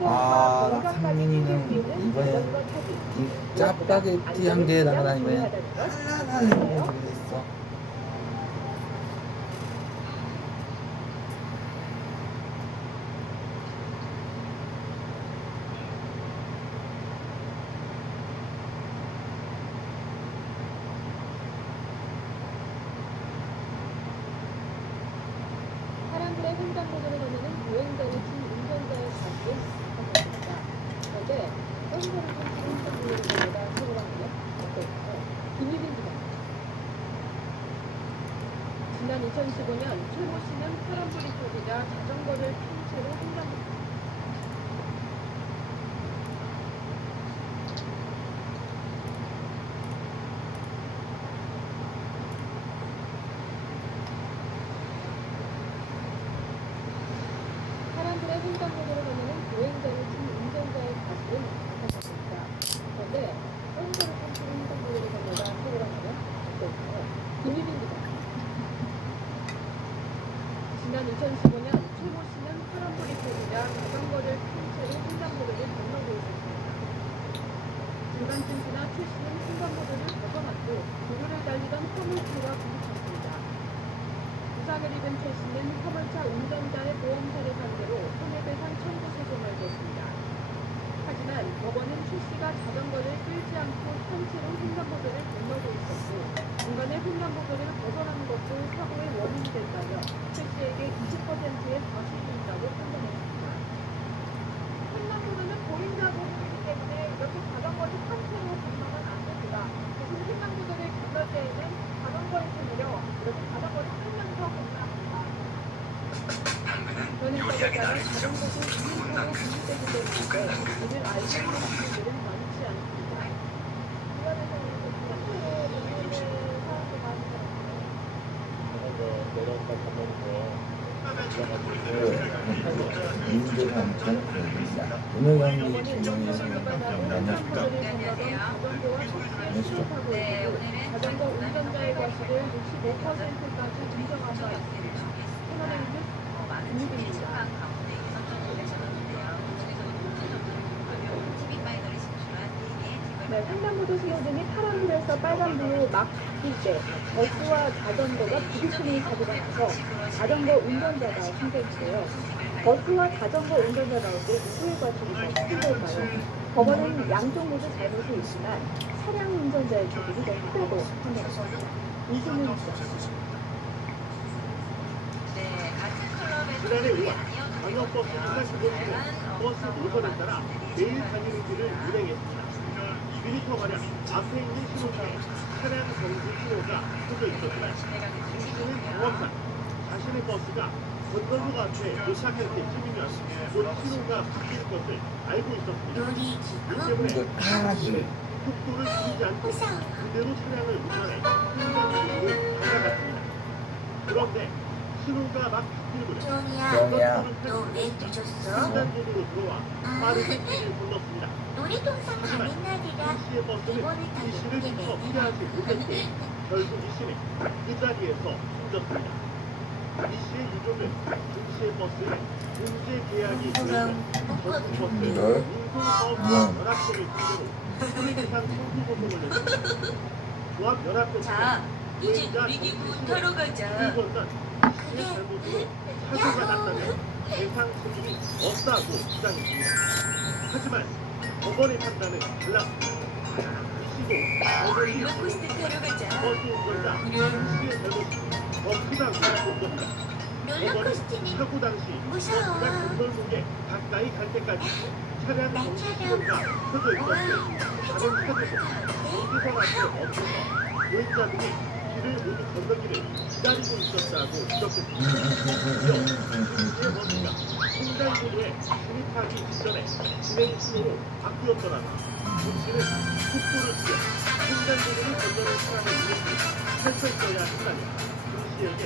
아, 상민이는 이번에 이 짜파게티 한 개에다가 아니면 하나를 모르겠어. 사람들의 횡단보도를 건너는 보행자를 친 운전자의 자리에 부탁합니다. 그런데 횡단보도를 친 운전자를 건너다 사고가 나면 어떨까요? 비밀입니다. 지난 2015년 최모 씨는 파란불이 켜지자 자전거를 핀 채로 횡단보도 사람들의 횡단보도를 건너는 보행자를 친 운전자의 자신은 부탁합니다. 그런데 횡단보도를 친 횡단보도를 건너다 사고가 나면 어떨까요? 비밀입니다. 지난 2015년 최모 씨는 파란불이 켜지자 자전거를 핀 채로 횡단보도를 건너고 있었습니다. 중간쯤 지나 최 씨는 횡단보도를 벗어났고 도로를 달리던 화물차와 부딪혔습니다. 부상을 입은 최 씨는 화물차 운전자의 보험사를 상대로 손해배상 청구 소송을 냈습니다. 하지만 법원은 최 씨가 자전거를 끌지 않고 산채로 횡단보도를 건너고 있었고 중간에 횡단보도를 벗어난 것도 사고의 원인이 된다며 최 씨에게 20%의 과실이 있다고 판단했습니다. 횡단보도는 보행자 도로이기 때문에 이렇게 자전거를 산채로 건너면 안 됩니다. 대신 횡단보도를 건널 때에는 자전거를 끊으려 이렇게 자전거를 끌면서 건너합니다. 저는 따라 자전거도 이민차로 분리되기 때문인데 이를 알고 있는 분들은 많지 않습니다. 주변에서 이렇게 산채로 건너는 사람도 많이 민주가 엄청 보입니다. 오늘 경기 진영이 만났다. 자전거 운전자의 과실을 65%까지 인정한 바 있습니다. 하나는 네, 횡단보도 신호등이 파란불에서 빨간불로 막 바뀔 때 버스와 자전거가 부딪히는 사고가 나서 자전거 운전자가 숨졌는데요. 버스와 자전거 운전자 가운데 누구의 과실이 더 큰 걸까요? 법원은 양쪽 모두 잘못이 있지만 차량 운전자의 책임이 더 크다고 판단했습니다. 이승훈 기자. 지난해 5월 광역버스 중간시도시는 버스 노선에 따라 매일 다니는 길을 운행했습니다. 2m가량 앞에 있는 신호장에 차량 정지 신호가 켜져 있었지만 이씨는 경험상 자신의 버스가 건널로 앞에 도착할 때쯤이면 곧 신호가 바뀔 것을 알고 있었습니다. 이 때문에 속도를 줄이지 않고 그대로 차량을 운전해 횡단보도로 달려갔습니다. 그런데 신호가 막 바뀌고 종이야, 너 왜 늦었어? 횡단보도로 들어와 빠르게 길을 건넜습니다. 놀이동산 하지만 가는 날이라 이씨의 버스는 이번을 다 이씨를 예쁘게 미처 내놔. 피하지 못했고 결국 이씨는 그 자리에서 숨졌습니다. 이씨의 유족은 이씨의 버스에 공제 계약이 있는 전국버스 운송사업자 연합회를 상대로 손해배상 청구 소송을 냈습니다. 조합연합회 자, 측은 이제 놀이기구 타러 가자. 이것은 이씨의 잘못으로 사고가 났다면 배상 책임이 없다고 주장했습니다. 하지만 법원의 판단은 달랐습니다. 이씨도 법원이 롤러코스터 타러 가자. 버스 운전자 이씨의 잘못이 더 크다고 본 겁니다. 롤러코스터는 사고 당시 무서워. 버스가 건널목에 가까이 갈 때까지 차량 정지 신호가 켜져 있었고 다른 차들도 정지선 앞에 멈춰서 보행자들이 길을 모두 건너기를 기다리고 있었다고 지적했습니다. 이어 이씨의 버스가 횡단보도에 진입하기 직전에 진행 신호로 바뀌었더라도 이씨는 속도를 줄여 횡단보도를 건너는 차량을 이용해 살펴서야 한다며 이씨에게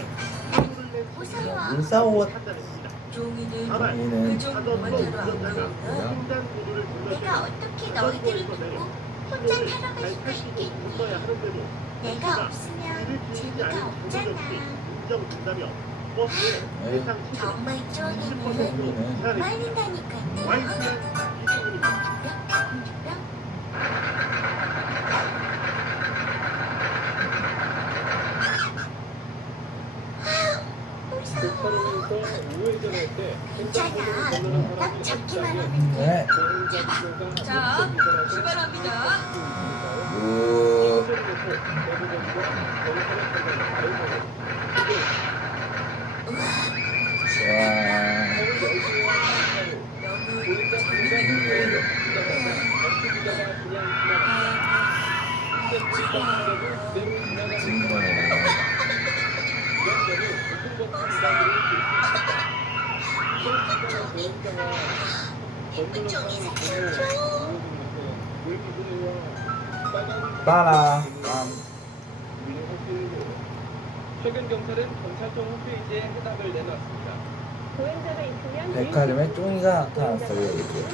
사고를 낸 무서워. 무서워. 판단했습니다. 종이는 다만 종이는 자전거 그정도만 타러 안 운전자가 가구나. 횡단보도를 건널 내가 때 어떻게 너희들을 자전거에서 두고 혼자 신호를 타러 갈 잘 수가 살피고 있겠니? 건너야 하는데도 내가 이씨가 없으면 길을 비우지 재미가 않은 없잖아. 정적이 인정된다며 버스에 에이. 배상 책임 정말 20% 종이는 제한했습니다. 말린다니까요. 와이프의 있잖아. 딱 잡기만 하면 돼. 네. 자, 출발합니다. 우. 예쁜 종이 사진 줘. 빠라. 최근 경찰은 경찰청 홈페이지에 해답을 내놨습니다. 보행자가 있으면 백화점에 쫑이가 나타났어요. 이렇게.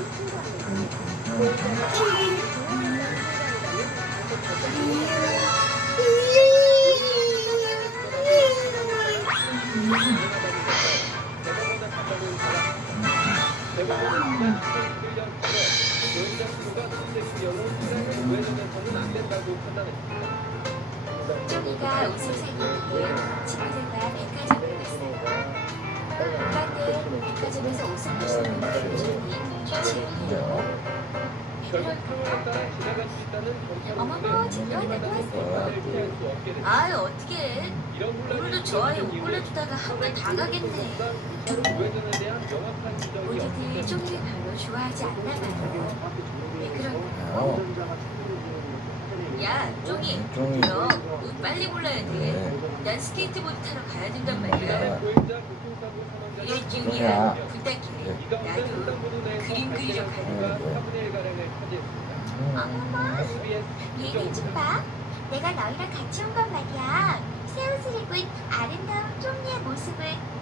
대법원은 지난 2011년 7월 보행자 신고가 출제된 경우 차량을 우회전해서는 안 된다고 판단했습니다. 종이가 옷을 사는데 친구들과 백화점을 갔어요. 그런데 백화점에서 옷을 볼 수 있는 종이 최고예요. 결국 상황에 따라 지나갈 수 있다는 어머머, 경찰은 진료한다고 판단을 피할 수 없게 됐습니다. 아유 어떡해. 이런 혼란이 오늘도 저 아이 옷 골라주다가 한 번 다 가겠네. 차로 우회전에 대한 명확한 지적이 모두들 없기 종이를 별로 좋아하지 않나 봐요. 왜 그럴까? 야, 종이. 쫑이. 너 옷 빨리 골라야 돼. 난 스케이트보드 타러 가야 된단 말이야. 보행자 교통사고 사망자는 이 종이야. 종이야. 부탁해. 이 가운데 나도 횡단보도 내에서 그림 그리러 발생한 가는 사고가 4분의 1가량을 차지했습니다. 어머머, SBS 얘네 좀 봐. 내가 너희랑 같이 온 건 말이야. 새 옷을 입은 아름다운 종이의 모습을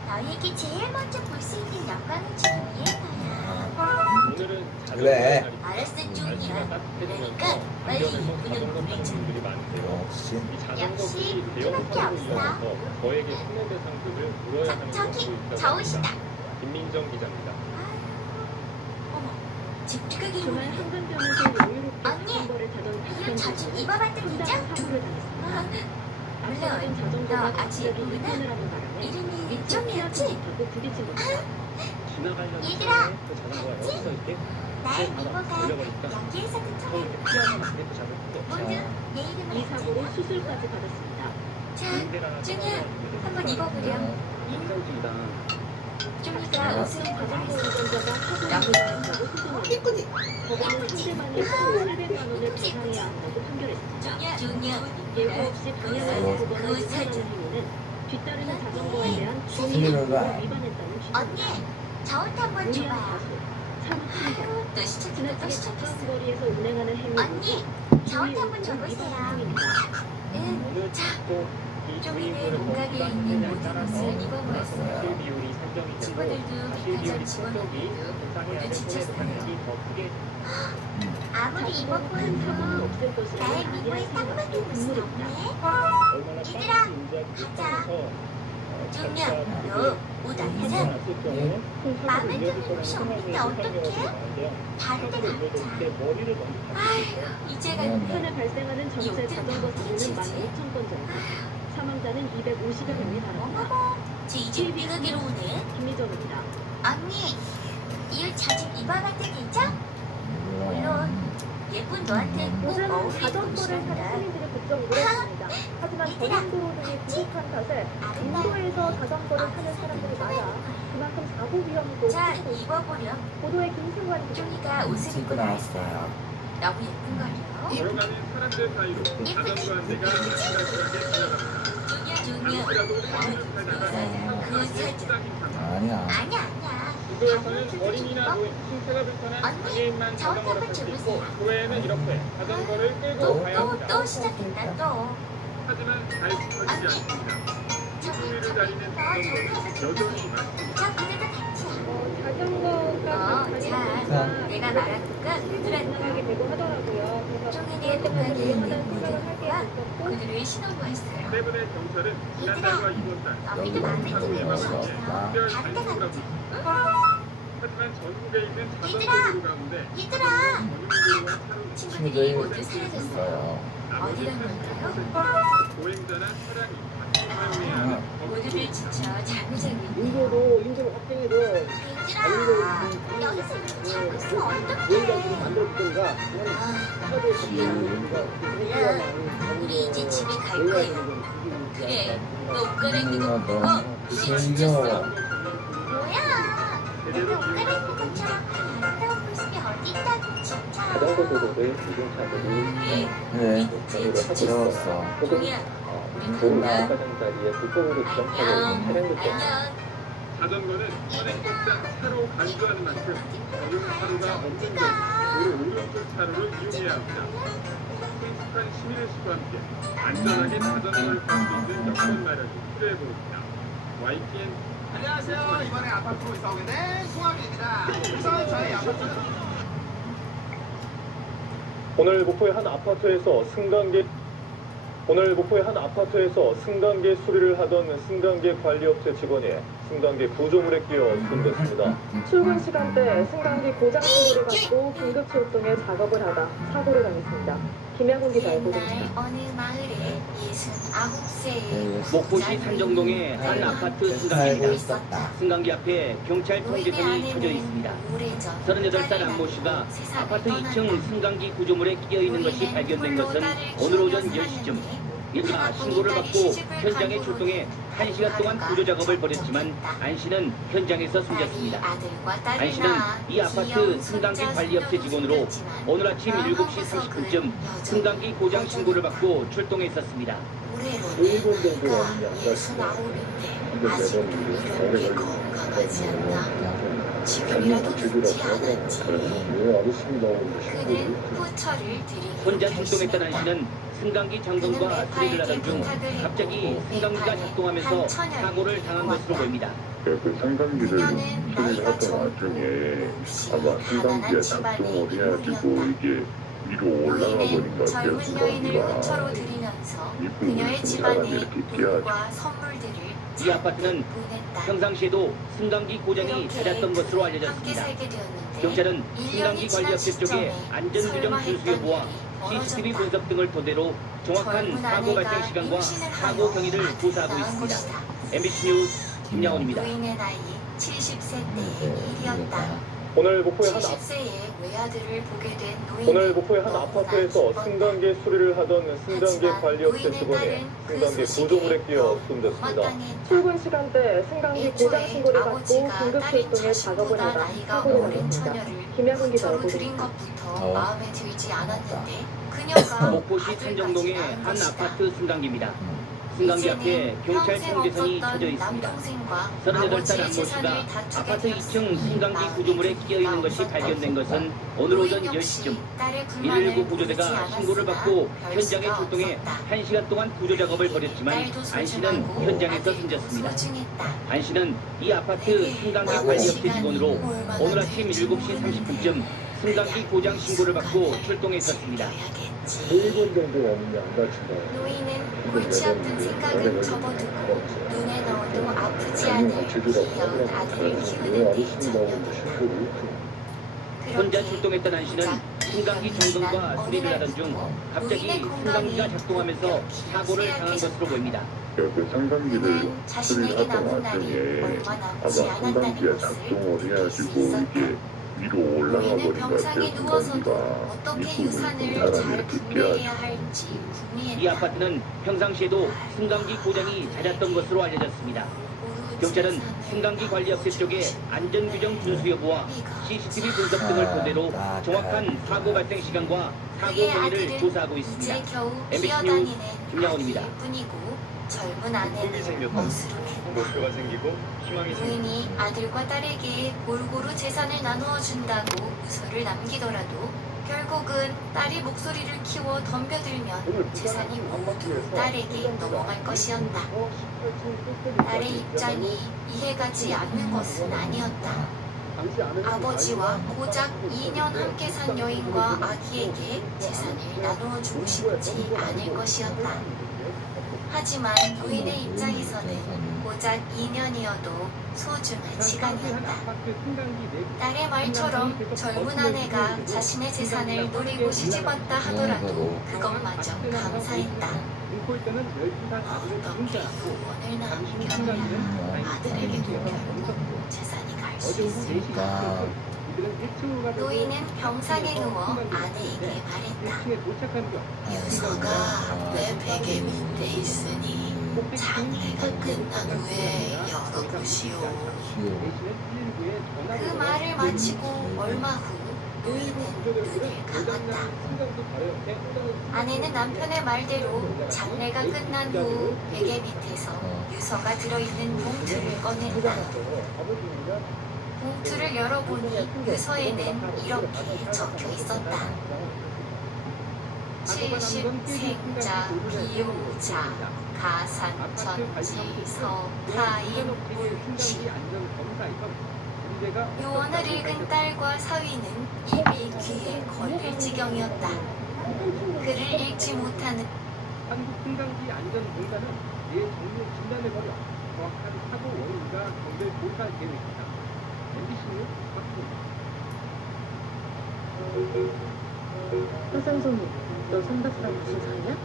너희에게 제일 먼저 볼 수 있는 영광을 주기 위해서야. 오늘은 그래. 알았어, 종이야. 그러니까 그러니까 빨리 입구는 보내줘. 분들이 많은데요. 역시. 이 역시 자전거들이 대형 그밖에 사고로 없어. 이어져서 저에게 손해배상금을 물어야 하는 저기, 경우도 있다고 저 옷이다. 합니다. 김민정 기자입니다. 어머, 집가게 주말 오네. 한강변에서 여유롭게 언니, 자전거를 타던 이런 자주 입어봤던 혼자 기자? 사고를 당했습니다. 물론 앞서던 너 자전거가 아직 갑자기 모르나? 이동을 하는 바람에 이름이 미처 피하지 일정이었지? 못하고 부딪힌 겁니다. 지나가려는 얘들아, 차에 그 자전거가 봤지? 멈춰 있게 나의 미모가 돌려버리니까 여기에서도 서로 통해. 이렇게 피하는 그래도 잡을 수도 없어. 모두 내 이름을 이 사고로 알잖아. 수술까지 받았습니다. 자, 준이야, 한번 입어보렴. 인상중이다. 종이가 옷을 자전거 받아냈어. 운전자가 사고를 당했다고 소송합니다. 법원은 한 대만에 800만 원을 배상해야 한다고 판결했습니다. 준이야, 예고 없이 방향을 바꾸거나 그 이상하는 사진. 행위는 뒤따르는 자전거에 대한 스릴러가. 주의를 위반했다는 언니, 취지입니다. 저 옷 한번 무리한 줘봐요. 과속, 차로 침범, 또 시작했다, 또 지나치게 시작했어. 가까운 거리에서 운행하는 행위 언니, 저 옷 한번 줘보세요. 응, 어느 자, 쪽이 종이는 주의보를 공각에 거부하느냐에 있는 모든 따라서 옷을 입어보았어요. 과실 비율이 산정이 되고 친구들도 과실 백화점 비율이 직원들도 산정이 배상해야 모두 될 지쳤어요. 손해배상액이 더 크게 아무리 사고는 입어보아도 없앨 것이라는 나의 미모에 딱 맞는 옷은 국물입니다. 없네. 얼마나 얘들아, 빠르게 인지하기 가자. 못해서 종이야, 너 옷 안 사? 예. 마음에 드는 옷이 없는데 어떡해? 다른 데 가자. 아휴, 이제 갔네. 한해 발생하는 전체 자전거 사고는 16,000건 정도. 사망자는 250여 명에 달합니다. 어머머, 쟤 이제 우리 가게로 오네. 김희정입니다. 언니, 이 옷 자주 입어봐도 되죠? 물론 예쁜 너한테 꼭 요즘 어울리는 자전거를 타는 옷이란다. 시민들의 국적이 늘었습니다. 하지만 고속도로 등이 부족한 탓에 인도에서 자전거를 타는 사람들이 많아 그만큼 사고 위험도 자, 커지고 있습니다. 입어보렴. 보도에 김승환 기자. 종이가 옷을 입고 신고 나왔어요. 나왔어요. 너무 예쁜걸요? 걸어가는 사람들 사이로 예쁘지? 자전거 한 대가 지나치게 지나갑니다. 종이야, 그 사진. 아니야. 아니야. 구도에서는 어린이나 노인, 신체가 불편한 언니, 장애인만 저 자전거를 탈 수 한번 있고 그 외에는 이렇게 자전거를 끌고 가야 합니다. 또 시작했다, 또. 하지만 잘 지켜지지 않습니다. 저기, 수위를 다니는 자전거는 여전히 많습니다. 저 그래도 같이. 자전거가 자. 내가 말하니까 그들한테 지나가게 되고 하더라고요. 그래서 종이네 그럴 때마다 동네에 위험하다는 있는 생각을 하게 모두가 됐었고 그들을 신호부했어요. 때문에 경찰은 지난달과 이번달 너희도 마음에 드는 옷이 없어. 특별 다른 데 단속을 하고 가자. 있습니다. 하지만 전국에 있는 자전거 도로 가운데 얘들아, 전용도로와 차로 친구들이 친구들이 모두 사라졌어요. 나머지 어디 간 걸까요? 80%는 보행자나 차량이 모두들 지쳐 잠을 자고 있네요. 인도도 인도 확정해서 얘들아, 여기서 이렇게 자고 있으면 어떡해. 만들어주던가 아, 우리 이제 집에 갈 거예요. 그래, 너 옷 갈아입는 거 보고 이제 진짜 즐겨. 뭐야? 내가 옷 갈아입는 것처럼 아름다운 모습이 어디 있다고 진짜. 자전거 도로를 유동차들이 그래, 네, 우리 진짜 지쳤어. 들었어. 동이야, 우리 좋은 간다. 주차장 자리에 불법으로 주정차고 있는 차량들 때문에 안녕. 자전거는 현행법상 차로 간주하는 만큼 전용차로가 없는 경우 도로 오른쪽 차로를 이용해야 합니다. 성숙한 시민의식과 함께 안전하게 자전거를 탈 수 있는 여건 마련이 필요해 보입니다. YTN 안녕하세요. 이번에 아파트로 이사 오게 된 송하빈입니다. 우선 저희 아파트는 오늘 목포의 한 아파트에서 승강기 수리를 하던 승강기 관리업체 직원이 승강기 구조물에 끼어 숨졌습니다. 출근 시간대 승강기 고장 신고를 받고 긴급 출동해 작업을 하다 사고를 당했습니다. 김양훈 기자의 옛날 보도입니다. 어느 마을에 69세의 목포시 산정동의 한 아파트 알고 승강기입니다. 있었다. 승강기 앞에 경찰 통제선이 쳐져 있습니다. 38살 안모 씨가 아파트 2층 승강기 구조물에 끼어 있는 것이 발견된 것은 오늘 오전 10시쯤. 일가 신고를 받고 현장에 출동해 1시간 동안 구조 작업을 벌였지만 안 씨는 현장에서 숨졌습니다. 안 씨는 이 아파트 승강기 관리업체 직원으로 오늘 아침 7시 30분쯤 승강기 고장 신고를 받고 출동했었습니다. 올해로 내가 69인데 아직도 이렇게 건강하지 않나? 지금이라도 늦지 않았지. 그는 후처를 드리고 혼자 출동했던 안 씨는 승강기 점검과 수리를 하던 중 갑자기 승강기가 작동하면서 사고를 당한 것으로 보입니다. 그 상강기를 수리를 하던 와중에 아마 상강기가 작동을 해가지고 이게 위로 올라가 보니까 젊은 여인을 후처로 되었습니다. 드리면서 이 그녀의 부분을 집안에 사람이 이렇게 끼어가지고 물과 선물들을 이 아파트는 보냈다. 평상시에도 승강기 고장이 잦았던 것으로 함께 알려졌습니다. 살게 되었는데 경찰은 1년이 승강기 지난 관리업체 쪽에 시점에 안전규정 준수 여부와 CCTV 분석 등을 토대로 정확한 사고 발생 시간과 사고 경위를 조사하고 있습니다. MBC 뉴스 김양원입니다. 부인의 나이 70세 때의 일이었다. 오늘 목포의 한 70세의 외아들을 보게 된 노인은 오늘 목포의 한 너무나 아파트에서 기뻤다. 승강기 수리를 하던 승강기 하지만 관리업체 부인의 직원이 딸은 그 승강기 소식에 구조물에 끼어 너무 숨졌습니다. 마땅했다. 출근 시간대 승강기 고장 애초에 신고를 받고 아버지가 긴급 딸인 출동해 작업을 자신보다 하다 나이가 사고를 어린 당했습니다. 처녀를 김양훈 기자의 후처로 드린 보도입니다. 것부터 마음에 들지 않았는데 그녀가 목포시 아들까지 산정동의 낳은 한 것이다. 아파트 승강기입니다. 승강기 앞에 경찰 통제선이 쳐져 있습니다. 38살 안모 씨가 아파트 2층 승강기 구조물에 끼어 있는 것이 발견된 것은 오늘 오전 10시쯤 119 구조대가 신고를 받고 현장에 출동해 1시간 동안 구조 작업을 벌였지만 안 씨는 현장에서 숨졌습니다. 안 씨는 이 아파트 승강기 관리업체 직원으로 오늘 아침 7시 30분쯤 승강기 고장 신고를 받고 출동했었습니다. 1분 정도 넘으면 안 다친다. 노인은 골치 아픈 생각은 접어두고 눈에 넣어도 아프지 않을 귀여운 아들을 키우는 데 전념했죠. 혼자 출동했던 안 씨는 승강기 점검과 수리를 하던 중 갑자기 승강기가 작동하면서 사고를 당한 것으로 보입니다. 그 상강기를 그는 자신에게 수리를 하던 남은 날이 와중에 얼마 아마 남지 않았다는 상강기가 것을 작동을 느낄 수 해가지고 있었다. 이게 위로 올라가 노인은 보니까 병상에 누워서도 승강기가 어떻게 이 유산을 부분을 잘 사람이 이렇게 분배해야 할지 이 궁리했다. 아파트는 평상시에도 승강기 고장이 잦았던 것으로 알려졌습니다. 경찰은 승강기 관리업체 쪽에 안전규정 준수 여부와 CCTV 분석 등을 토대로 정확한 사고 발생 시간과 사고 그의 경위를 아들은 조사하고 있습니다. 이제 겨우 MBC 기어다니는 뉴스 김양원입니다. 아들일 뿐이고 젊은 아내는 생겼다. 어수룩했다. 목표가 생기고 희망이 생기고 부인이 아들과 딸에게 골고루 재산을 나누어 준다고 유서를 남기더라도 결국은 딸이 목소리를 키워 덤벼들면 재산이 모두 딸에게 넘어갈 것이었다. 딸의 입장이 이해가지 않는 것은 아니었다. 아버지와 고작 2년 함께 산 여인과 아기에게 재산을 나누어 주고 싶지 않을 것이었다. 하지만 부인의 입장에서는 고작 2년이어도 소중한 시간이었다. 딸의 말처럼 젊은 아내가 자신의 재산을 노리고 시집왔다 하더라도 그것마저 감사했다. 목포 일대는 12살 아들을 죽지 않고 잠시 후 승강기는 다행히 포켓이 되어서 멈췄고 어제 오후 4시 20분 이들은 1층으로 가려고 노인은 병상에 누워 아내에게 말했다. 1층에 도착한 경 유서가 내 베개 밑에 있으니 장례가 끝난 후에 열어보시오. 그 말을 마치고 얼마 후 노인은 눈을 감았다. 아내는 남편의 말대로 장례가 끝난 후 베개 밑에서 유서가 들어있는 봉투를 꺼낸다. 봉투를 열어보니 유서에는 이렇게 적혀 있었다. 70생자 비용자 가산천지 서타인 물치. 요원을 읽은 딸과 사위는 이미 귀에 걸릴 지경이었다. 글을 읽지 못하는 한국 승강기 안전공단은 이에 정밀 진단을 벌여 정확한 사고 원인과 경를 조사할 계획이다. MBC 뉴스 박수입니다. 화산성우, 너 삼각사 무슨 사이야?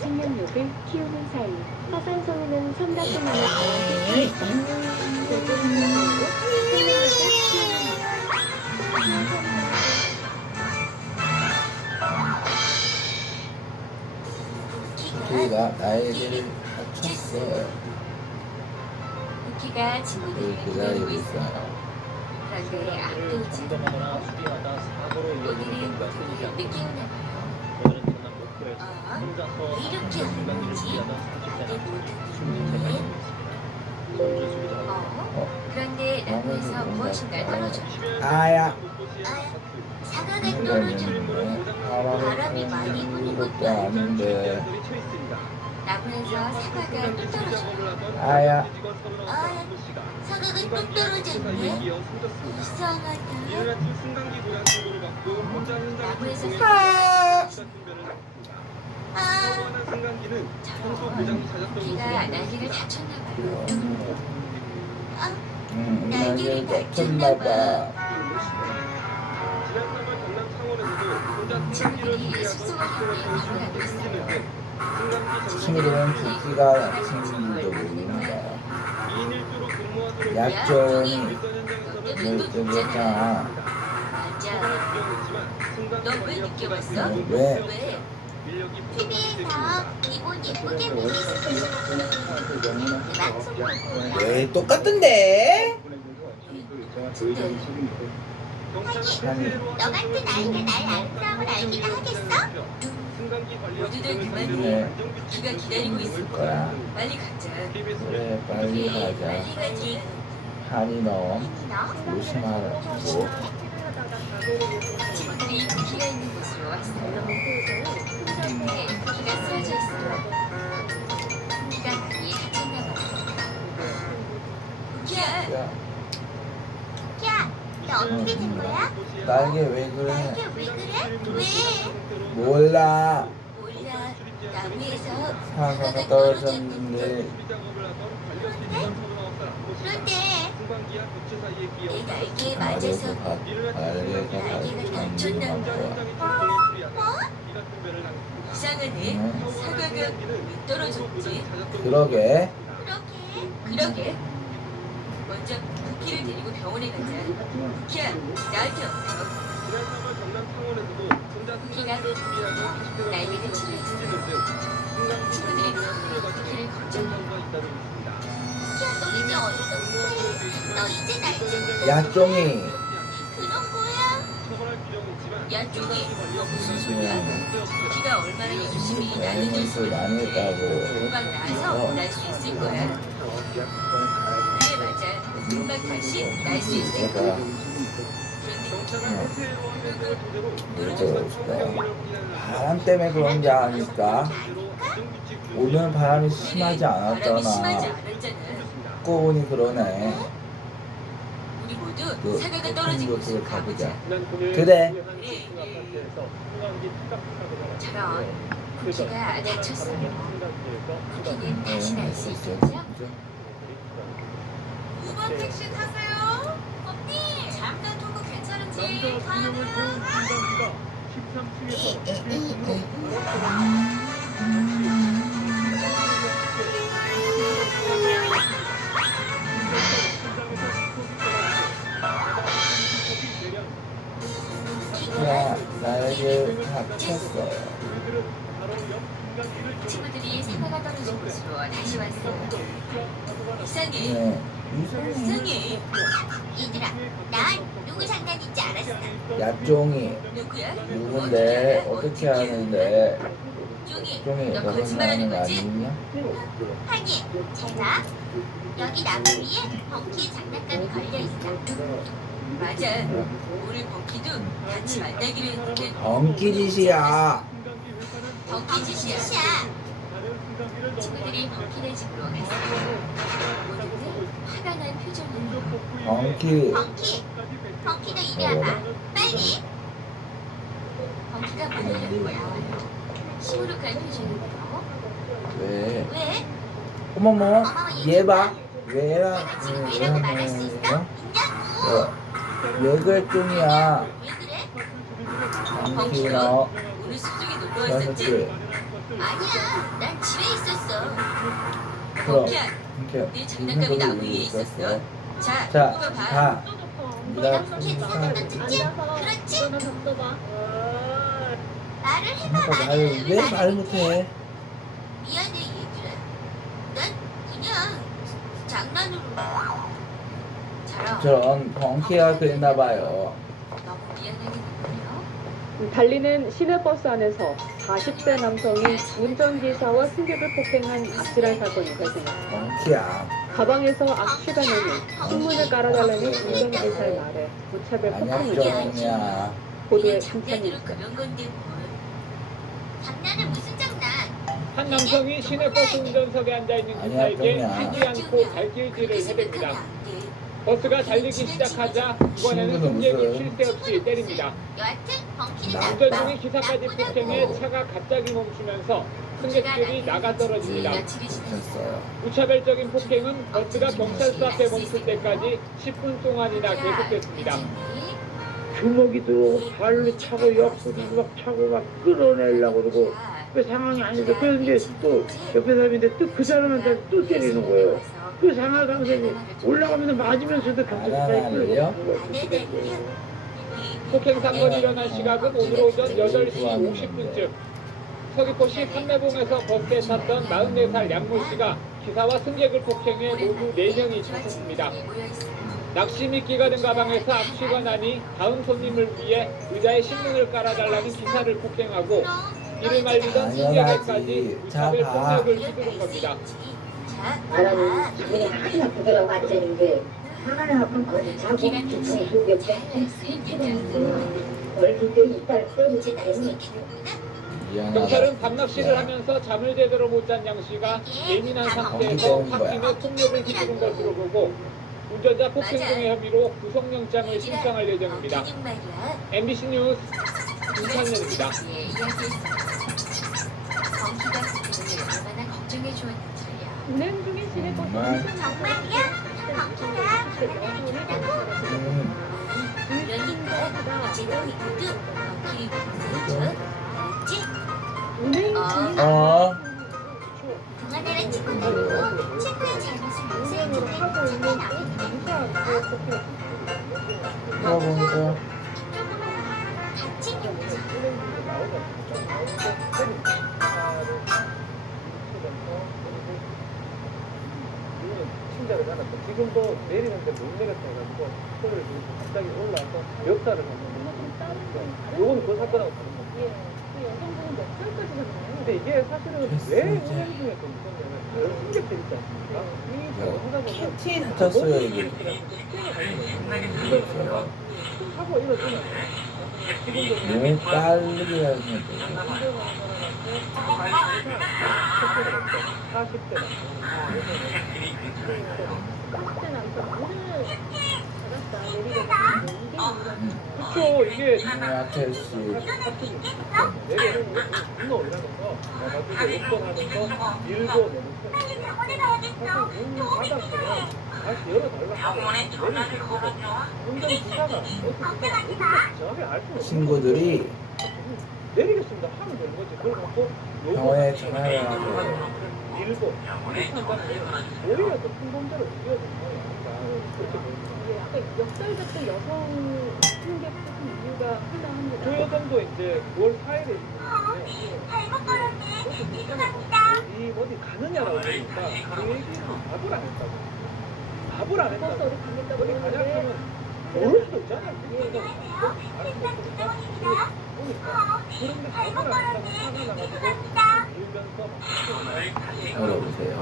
생명력을 키우는 사이. 화산성우는 삼각성우의 강한 결국 생명력으로 생명력을 키우는 우리가 나이를 다쳤어. 우키가 친구들을 기다리고 있어요. 그런데 아프지. 운전하거나 수리하다 사고로 오늘은 이어지는 그게 느끼는 오늘은 태어난 목포에서 어? 혼자서 이렇게 승강기를 하는지 수리하던 30대 이게 남자 모든 숨진 게 손주 수리자 그런데 나무에서 무엇인가 떨어져. 아야. 사과가 떨어졌는데 바람이 많이 부는 것도 아니고 아닌데. 나무에서 사과가 또 떨어져. 아야. 사과가 또 떨어졌네. 이상하다. 나무에서 사과가 우리가 날개를 다쳤나봐요. 날개를 다쳤나봐. 친구들이 숙소가 함께 밥을 하고 있어요. 친구들은 부기가 친구들도 모른다. 약점이 뭘 때문이잖아. 맞아. 너 왜 늦게 왔어? 왜? 왜? TV에서 기본 예쁘게 보고 방송 보고 왜 똑같은데? 아니, 너 같은 아이가 날 아름다움을 알기나 하겠어? 모두들 그만둬. 네. 네가 기다리고 있을 거야. 빨리 가자. 그래, 빨리 가자. 빨리 가지. 한이 너 너? 조심하라고. 친구들이 부키가 있는 곳으로 왔어요. 네, 부키가 쓰러져 있어요. 부키가 많이 다쳤나 봐요. 부키야, 야, 부키야, 너 어떻게 된 거야? 날개 왜 그래? 날개 왜 그래? 왜? 몰라. 몰라. 나무에서 사과가 떨어졌는데. 그런데 내 날개에 날개가 맞아서 날개가 다쳤나 다쳤나 뭐? 이상하네. 사과가 왜 떨어졌지? 그러게. 그러게. 먼저 부키를 데리고 병원에 가자. 부키야, 나한테 없어. 부키가 날개를 치료했어. 친구들이 부키를 걱정해. 부키야, 너 이제 어떡해? 너 이제 날 좀... 야종이. 그런 거야? 야, 쪽이 너 무슨 소리야? 부키가 얼마나 열심히 나는 연습을 많이 했다고. 금방 나아서 날 수 있을 거야. 그래, 맞아. 금방 다시 날 수 있을 거야. 바람 때문에 그런 게 아닐까? 오늘 바람이 심하지 바람이 심하지 않았잖아. 않았잖아. 듣고 보니 그러네. 우리 모두 그 사과가 떨어진 곳으로 가보자. 그래. 저런 부키가 다쳤어요. 부키는 다시 날 수 있겠죠? 5번 택시 타세요. 언니 잠깐 두고 괜찮은지 가요. 펑키야 날개 합쳤어요. 친구들이 사과가 떨어진 곳으로 다시 왔어요. 이상해. 네. 이상해. 얘들아, 난 누구 장난인지 알았어. 야종이 누구야? 누군데 어떻게 하는데 종이, 종이 너 너가 거짓말하는 하는 거 거지? 아니냐? 하니, 잘 봐. 여기 나무 위에 벙키의 장난감이 걸려있어. 맞아. 오늘 벙키도 같이 만나기로 했는데 엉키짓이야. 벙키 짓이야. 친구들이 벙키네 집으로 갔어요. 모두들 화가 난 표정이에요. 엉키 벙키도 이리 와봐. 빨리. 벙키가 문을 열고 나와요. 시무룩한 표정이고요. 왜? 왜? 어머머 얘봐 왜라 지금 왜라고 말할 수 있어? 있냐고. 왜 그래 종이야? 왜 그래? 엉키 너 오늘 숲속에 놀러 왔었지? 녀석들 아니야. 난 집에 있었어. 그럼 벙키야, 이렇게 내 있는 장난감이 나무 거를 위에 있었어. 자, 자, 뽑아봐. 다 내가 네가 벙키에 찾았던 특징? 그렇지? 말을 해봐. 그러니까 말을. 왜 말 못해? 미안해 얘들아. 난 그냥 장난으로. 자라. 저런 벙키가 그랬나봐요. 너무 미안하겠는데요. 달리는 시내버스 안에서 40대 남성이 운전기사와 승객을 폭행한 아찔한 사건이 발생했습니다. 벙키야 가방에서 악취가 나는 신문을 깔아달라는 운전기사의 말에 무차별 아니야 폭행을 종이야. 보도에 장난으로 칭찬입니다. 그런 건데 뭘. 장난은 무슨 장난? 한 남성이 시내버스 운전석에 앉아있는 아니야, 기사에게 똥이야. 하지 않고 발길질을 해댑니다. 버스가 달리기 시작하자 이번에는 친구는 승객이 무슨- 쉴 새 없이 때립니다. 여하튼 벙키는 나- 운전 중인 기사까지 폭행해 차가 갑자기 멈추면서 승객들이 나가 떨어집니다. 됐어요. 무차별적인 폭행은 버스가 경찰서 앞에 멈출 때까지 10분 동안이나 계속됐습니다. 주먹이 들어오고 발로 차고 옆구리도 막 차고 막 끌어내려고 그러고 그 상황이 아닌데 그래서 이제 또 옆에 사람인데 또 그 사람한테 또 때리는 거예요. 그 상황 당시에 올라가면서 맞으면서도 경찰서에 알아요? 폭행 사건이 일어난 시각은 오늘 오전 8시 50분쯤 서귀포시 판매봉에서 버스에 탔던 44살 양모 씨가 기사와 승객을 폭행해 모두 4명이 다쳤습니다. 낚시 미끼가 든 가방에서 악취가 나니 다음 손님을 위해 의자에 신문을 깔아달라는 기사를 폭행하고 이를 말리던 승객에까지 무차별 폭력을 휘두른 겁니다. 나는 기분이 하나 부드러워 앉았는데 하나 아픈 거리 자고 기분이 속에 얼굴 때 이빨 때리지 다행히 미안하다. 경찰은 밤낚시를 하면서 잠을 제대로 못 잔 양 씨가 예민한 상태에서 홧김에 폭력을 휘두른 것으로 보고 운전자 폭행 등의 혐의로 구속영장을 신청할 예정입니다. MBC 뉴스 윤찬열입니다. 벙키가 그들을 얼마나 걱정해 주었는지요. 운행 중인 시내버스 정말이야? 벙키가 그러니까 이제 너희들도 벙키를 보세요. 알았지? 운행 어 동안이란 친구들도 친구의 잘못을 용서해주면 정말 나겠네. 물어보니까 다친 용서. 친절을 받았고 지금도 내리는데 못 내렸다 해가지고 그걸 갑자기 올라와서 역사를 받는 요건 그 사건하고 다른 거. 예, 그 여성분은 몇 살까지 셨나요? 근데 이게 사실은 왜 운행 중에 또 무섭냐면 여러 승객들 있지 않습니까? 이 잘못하다 보면 티 다쳤어요 이게. 사고가 일어나면 너무 빠르게 하는 거. 40대 그때 남성 문을 닫았다 내리려고 했는데 이게 이유가 그쵸 이게 아텔씨 내려는 분노이라면서 와가지고 역전하면서 밀고 내는 사실 문 닫았으면 다시 열어달라고 하고 내리고 운전기사가 어떻게 정확히 알 수는 없는 친구들이 내리겠습니다 하면 되는 거지 그걸 갖고 병원에 전화를 하고 밀고 이렇게 한다면 오히려 더 큰 범죄로 이어지는 거예요 그렇게 보입니다 이게 약간 역설적도 여성 승객 폭행 이유가 상당합니다. 일정도 이제 9월 4일에 있는데 이 어디 가느냐라고 그러니까 그 얘기는 답을 안 했다고. 답을 안 했다고. 버스 어디 가겠다고 어디 가냐 그러는데 하면 모를 수도 있잖아요. 그런데 답을 안 했다고 화가 나가지고 울면서 열어보세요.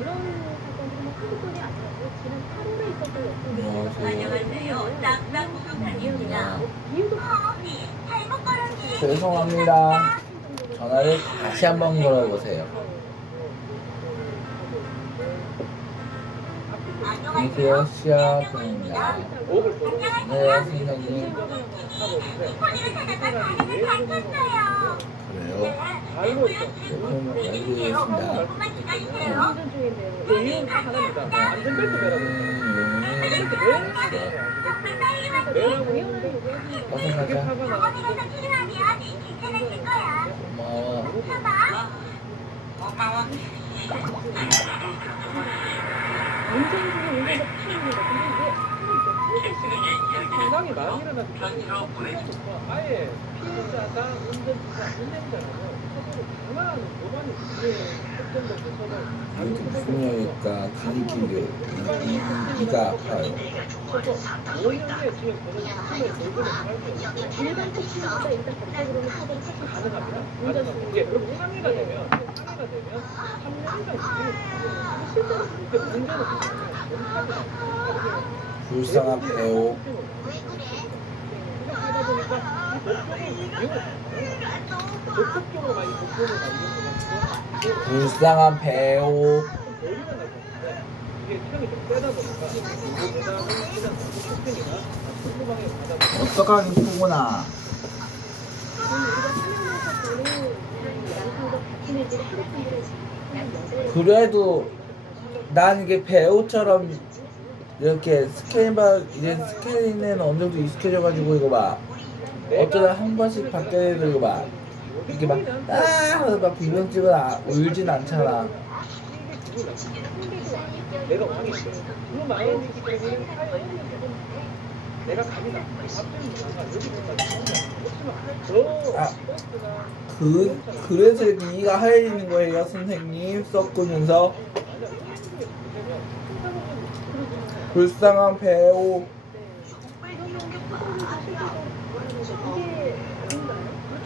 이런 사건들이 뭐 한두 건이 아니라고 지난 8월에 있었던 안녕하세요. 이유입니다. 이유도 죄송합니다. 전화를 다시 한번 걸어보세요. 안녕하세요. 시아입니다. 네, 선생님. 그래요? 알고 있어. 그럼 알겠습니다. 운전 중인데요. 그 이유는 딱 하나입니다. 안전벨트 매라고 했어요. 매라고 했는데 어서 그게 가자. 화가 나가지고 고마워. 운전 중에 운전자 피해입니다. 상당히 많이 일어나기 때문에 아예 피해자가 운전자가 운행자라면 처벌을 강화하는 법안이 특정법도 처벌 이렇게 중요하니까 감기를 이가 아파요. 5년에 지금 저는 처벌 벌금을 할게요. 일반 택시보다 일단 법적으로는 처벌 가능합니다. 가능합니다. 이게 그럼 3회가 되면 3년이면 실제로 이제 문제는 불쌍한 배우. 그러다 보니까 적극적으로 많이 복권을 가지고 불쌍한 배우. 이게 형이 좀 세다 보니까 이거보다는 그냥 쇼핑이나 소방에 가다 보니까 어떡하니 소구나. 그래도 난 이게 배우처럼 이렇게 이제 스캔에는 어느 정도 익숙해져가지고 이거 봐. 어쩌다 한 번씩 바뀌어야 되고 이거 봐. 이렇게 막 하면서 막 비명찍어 울진 않잖아. 내가 왕이 돼. 그 마음이기 때문에 내가 갑니다. 그래서 네가 하얘지는 거예요, 선생님. 썩으면서. 불쌍한 배우. 그렇죠.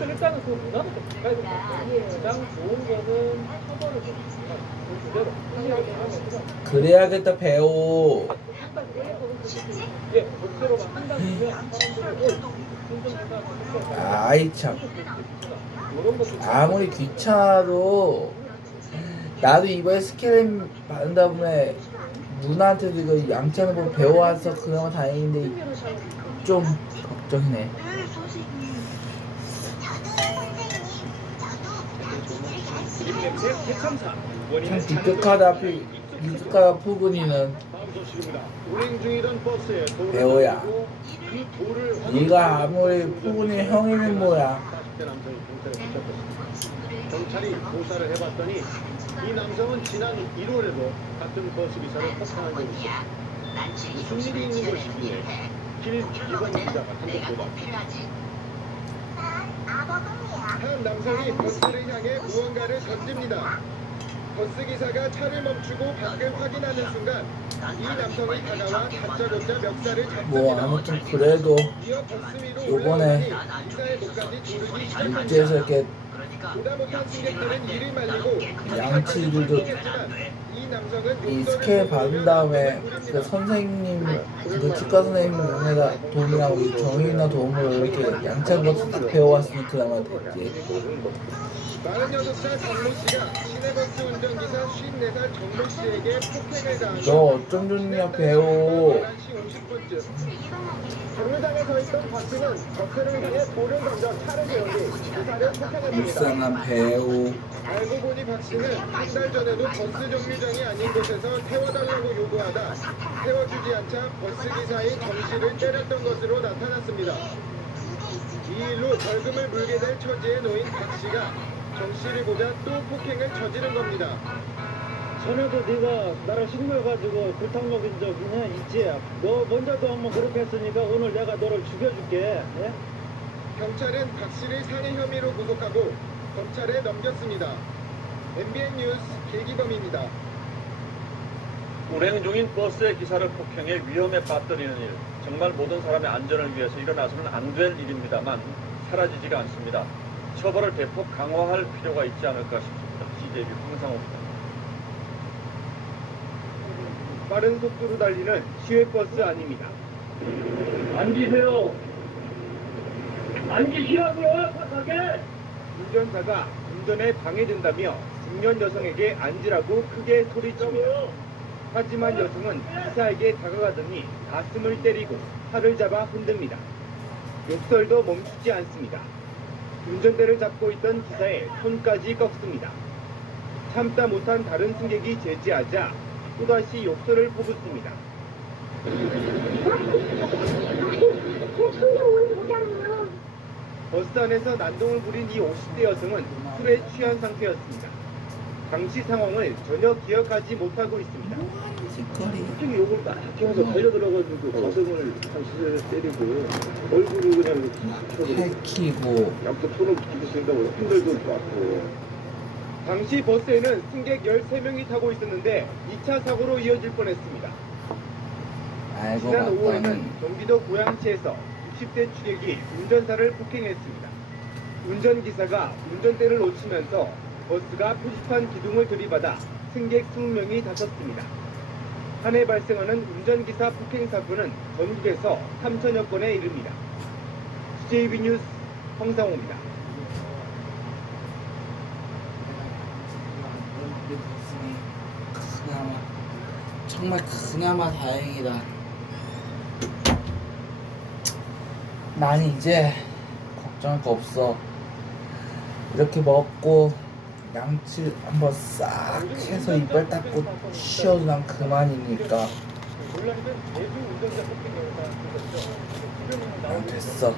일단은 그 문화도 좀 바꿔야 될 것 같아요. 가장 좋은 거는 처벌을 좀 그 그대로 그래야겠다, 배우. 예, 목표로만 한다면 사람들이 아이 참. 아무리 귀찮아도 나도 이번에 스캔 받은 다음에 누나한테도 이거 양치하는 법 배워와서 그나마 다행인데 좀 걱정이네. 참 비극하다 푸근이는. 운행 중이던 버스에 배우야. 그 돌을 네가 아무리 푸근이 형이면 뭐야. 40대 남성이 경찰에 붙잡혔습니다. 경찰이 조사를 해봤더니 이 남성은 지난 1월에도 같은 버스 기사를 폭행한 적이 있었습니다. 무슨 일이 있는 것이기에 길 이번 기자가 단독보다 한 남성이 버스를 향해 무언가를 던집니다. 버스 기사가 차를 멈추고 밖을 확인하는 순간 이 남성이 다가와 다짜고짜 멱살을 잡습니다. 뭐 아무튼 그래도 이어 버스 위로 요번에 올라가니 기사의 목까지 조르기 시작합니다. 육지에서 이렇게 보다 못한 승객들은 이를 말리고 양치들도 이 남성은 이 스캔 받은 다음에 그 선생님, 그 치과 선생님 명에다 도움이랑 우리 정인이나 도움으로 이렇게 양치한 것도 딱 배워왔으니 그나마 됐지. 46살 정모 씨가 시내버스 운전기사 54살 정모 씨에게 폭행을 당한 너 어쩜 좋냐 배우. 11시 50분쯤 정류장에 서 있던 박 씨는 버스를 향해 돌을 던져 차를 세운 뒤 기사를 폭행합니다. 불쌍한 배우. 알고 보니 박 씨는 한 달 전에도 버스 정류장이 아닌 곳에서 태워달라고 요구하다 태워주지 않자 버스 기사의 정 씨를 때렸던 것으로 나타났습니다. 이 일로 벌금을 물게 될 처지에 놓인 박 씨가 정 씨를 보자 또 폭행을 저지른 겁니다. 전에도 네가 나를 신고해가지고 골탕 먹인 적 있지? 너 먼저도 한번 그렇게 했으니까 오늘 내가 너를 죽여줄게. 예? 경찰은 박 씨를 살해 혐의로 구속하고 검찰에 넘겼습니다. MBN 뉴스 계기범입니다. 운행 중인 버스의 기사를 폭행해 위험에 빠뜨리는 일, 정말 모든 사람의 안전을 위해서 일어나서는 안 될 일입니다만 사라지지가 않습니다. 처벌을 대폭 강화할 필요가 있지 않을까 싶습니다. CJB 황상호입니다. 빠른 속도로 달리는 시외버스 아닙니다. 앉으세요. 앉으시라고요, 착하게. 운전자가 운전에 방해된다며 중년 여성에게 앉으라고 크게 소리칩니다. 하지만 여성은 기사에게 다가가더니 가슴을 때리고 팔을 잡아 흔듭니다. 욕설도 멈추지 않습니다. 운전대를 잡고 있던 기사의 손까지 꺾습니다. 참다 못한 다른 승객이 제지하자 또다시 욕설을 퍼붓습니다. 버스 안에서 난동을 부린 이 50대 여성은 술에 취한 상태였습니다. 당시 상황을 전혀 기억하지 못하고 있습니다. 갑자기 욕을 딱 하면서 달려들어가지고 가슴을 한 때리고 얼굴을 그냥 해키고 양쪽 손을 붙이고 있으니까 힘들고 맞고. 당시 버스에는 승객 13명이 타고 있었는데 2차 사고로 이어질 뻔했습니다. 알고 지난 5월에는 봤다는 경기도 고양시에서 60대 추객이 운전사를 폭행했습니다. 운전기사가 운전대를 놓치면서 버스가 표지판 기둥을 들이받아 승객 20명이 다쳤습니다. 한 해 발생하는 운전기사 폭행 사고는 전국에서 3천여 건에 이릅니다. CJB 뉴스 황상호입니다. 그나마 정말 그나마 다행이다. 난 이제 걱정할 거 없어. 이렇게 먹고 양치 한번 싹 해서 이빨 닦고 쉬어도 난 그만이니까. 난 됐어.